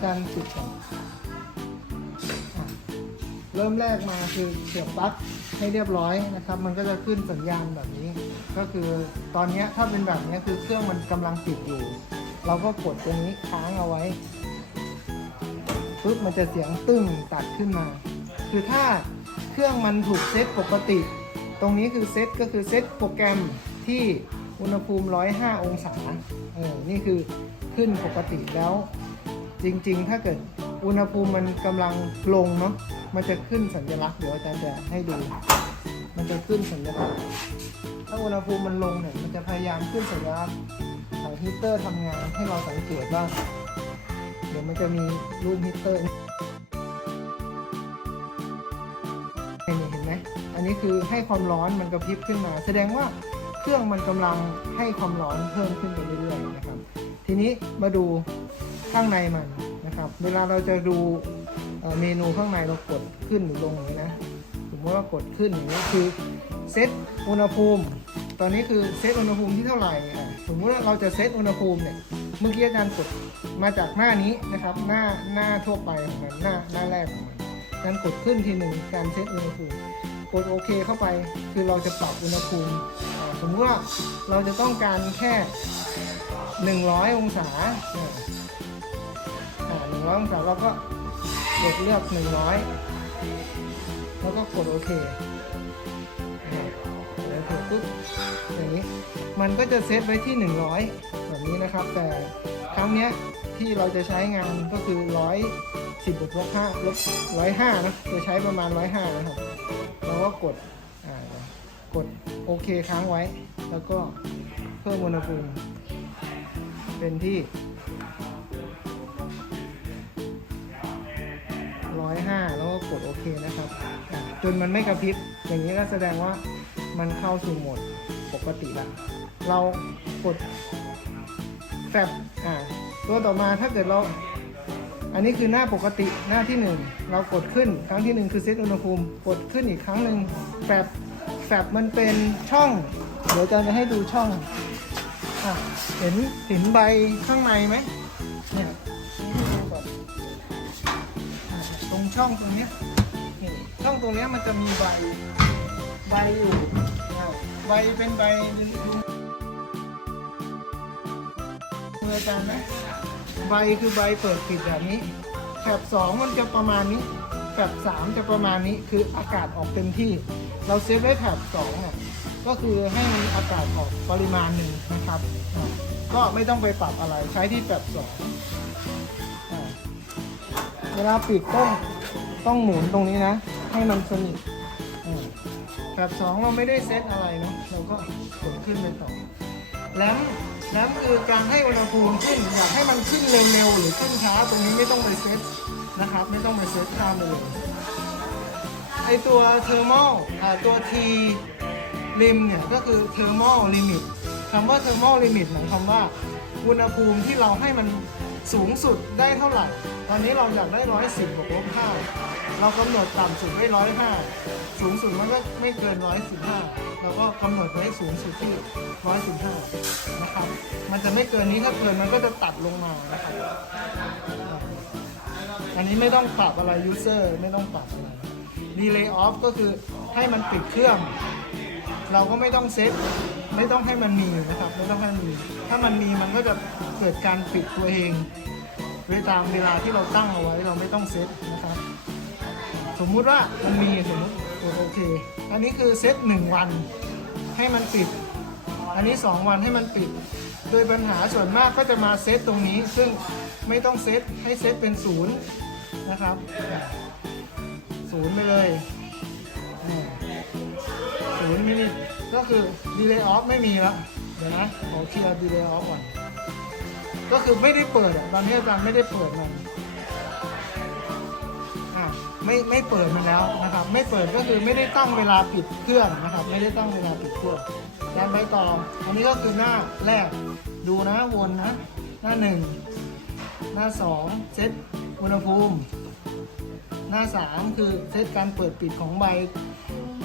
อาจารย์ปิดก่อเริ่มแรกมาคือเสียบปลั๊กให้เรียบร้อยนะครับ มันก็จะขึ้นสัญญาณแบบนี้ ก็คือตอนนี้ถ้าเป็นแบบนี้คือเครื่องมันกำลังติดอยู่ เราก็กดตรงนี้ค้างเอาไว้ปุ๊บมันจะเสียงตึ้งตัดขึ้นมา คือถ้าเครื่องมันถูกเซตปกติ ตรงนี้คือเซตก็คือเซตโปรแกรมที่อุณหภูมิ 105 องศาเออนี่คือขึ้นปกติแล้ว จริง ๆ ถ้าเกิดอุณหภูมิมันกำลังลงเนาะมันจะขึ้นสัญลักษณ์เดี๋ยวอาจารย์จะให้ดู มันจะขึ้นสัญลักษณ์ถ้าอุณหภูมิมันลงเนี่ยมันจะพยายามขึ้นสัญลักษณ์ของฮีเตอร์ทำงานให้เราสังเกตว่าเดี๋ยวมันจะมีรูปฮีเตอร์นี่เห็นไหมอันนี้คือให้ความร้อนมันกระพริบขึ้นมา แสดงว่าเครื่องมันกำลังให้ความร้อนเพิ่มขึ้นไปเรื่อยๆนะครับ ทีนี้มาดูข้างในมัน นะครับ เวลาเราจะดูเมนูข้างในเรากดขึ้นหรือลงอย่างนี้นะสมมติว่ากดขึ้นอย่างนี้คือเซตอุณหภูมิ ตอนนี้คือเซตอุณหภูมิที่เท่าไหร่สมมติว่าเราจะเซตอุณหภูมิเนี่ยเมื่อกี้อาจารย์กดมาจากหน้านี้นะครับ หน้าหน้าทั่วไปของมันหน้าหน้าแรกของมันการกดขึ้นทีหนึ่งการเซตอุณหภูมิกดโอเคเข้าไปคือเราจะปรับอุณหภูมิสมมติว่าเราจะต้องการแค่ 100 องศา อ่าอ่า100องศาเราก็กดเลือก100แล้วก็กดโอเคอ่าโอเคปุ๊บอย่างนี้ มันก็จะเซตไว้ที่100แบบนี้นะครับ แต่ครั้งเนี้ยที่เราจะใช้งานก็คือ100 10บวกลบ5ลบ105นะจะใช้ประมาณ105นะครับเราก็กดอ่ากดโอเคค้างไว้ แล้วก็เพิ่มอุณหภูมิเป็นที่ 105 แล้วก็กดโอเคนะครับ จนมันไม่กระพริบ อย่างนี้ก็แสดงว่ามันเข้าสู่โหมดปกติแล้วเรากดแฟบอ่าตัวต่อมาถ้าเกิดเรา อันนี้คือหน้าปกติหน้าที่หนึ่งเรากดขึ้นครั้งที่หนึ่งคือเซตอุณหภูมิกดขึ้นอีกครั้งหนึ่งแฟบแฟบมันเป็นช่อง เดี๋ยวจะจะให้ดูช่องอะเห็นเห็นใบข้างในไหม ช่องตรงเนี้ยนี่ช่องตรงเนี้ยมันจะมีใบ ใบอยู่ใบเป็นใบดูดูมืออาจารย์ไหมใบคือใบเปิดปิดแบบนี้แถบสองมันจะประมาณนี้แถบสามจะประมาณนี้คืออากาศออกเต็มที่ เราเซฟไว้แถบสองอะก็คือให้มันอากาศออกปริมาณหนึ่งนะครับ ก็ไม่ต้องไปปรับอะไรใช้ที่แถบสอง วลาปิดต้องต้องหมุนตรงนี้นะ ให้มันสนิทแถบสองเราไม่ได้เซตอะไรนะเราก็กดขึ้นไปต่อแลมแลมคือการให้อุณหภูมิขึ้นอยากให้มันขึ้นเร็วๆหรือขึ้นช้าตรงนี้ไม่ต้องไปเซตนะครับ ไม่ต้องไปเซตค่าเลยไอตัวเทอร์โมอ่าตัว T ลิมเนี่ยก็คือเทอร์โมลิมิต คำว่าเทอร์โมลิมิตหมายความว่า อุณหภูมิที่เราให้มันสูงสุดได้เท่าไหร่ ตอนนี้เราอยากได้ร้อยสิบบวกลบห้าเรากำหนดต่ำสุดไว้ร้อยห้าสูงสุดมันก็ไม่เกินร้อยสิบห้าเราก็กำหนดไว้สูงสุดที่ร้อยสิบห้านะครับ มันจะไม่เกินนี้ถ้าเกินมันก็จะตัดลงมานะครับอันนี้ไม่ต้องปรับอะไร user ไม่ต้องปรับอะไร delay off ก็คือให้มันปิดเครื่อง เราก็ไม่ต้องเซต ไม่ต้องให้มันมีนะครับไม่ต้องให้มันมี ถ้ามันมีมันก็จะเกิดการปิดตัวเองโดยตามเวลาที่เราตั้งเอาไว้เราไม่ต้องเซตนะครับ สมมุติว่ามันมีสมมติโอเค อันนี้คือเซตหนึ่งวันให้มันปิด อันนี้ 2 วันให้มันปิด โดยปัญหาส่วนมากก็จะมาเซตตรงนี้ ซึ่งไม่ต้องเซตให้เซตเป็นศูนย์นะครับศูนย์ไปเลย ศูนย์มินิก็คือ delay off ไม่มีแล้วเดี๋ยวนะขอเคลียร์ delay off ก่อนก็คือไม่ได้เปิดอะตอนนี้อาจารย์ไม่ได้เปิดมันอะไม่ไม่เปิดมันแล้วนะครับ ไม่เปิดก็คือไม่ได้ตั้งเวลาปิดเครื่องนะครับ ไม่ได้ตั้งเวลาปิดเครื่องยันไปต่ออันนี้ก็คือหน้าแรกดูนะวนนะ หน้าหนึ่งหน้าสองเซตอุณหภูมิ หน้าสามคือเซตการเปิดปิดของใบ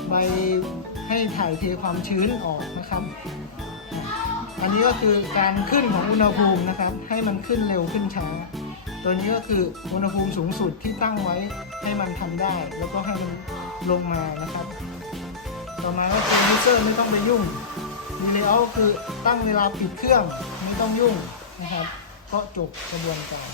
ใบให้ถ่ายเทความชื้นออกนะครับ อันนี้ก็คือการขึ้นของอุณหภูมินะครับ ให้มันขึ้นเร็วขึ้นช้า ตัวนี้ก็คืออุณหภูมิสูงสุดที่ตั้งไว้ให้มันทำได้ แล้วก็ให้มันลงมานะครับ ต่อมาก็คือมิเซอร์ไม่ต้องไปยุ่งดีเลย์เอาคือตั้งเวลาปิดเครื่องไม่ต้องยุ่งนะครับ ก็จบกระบวนการ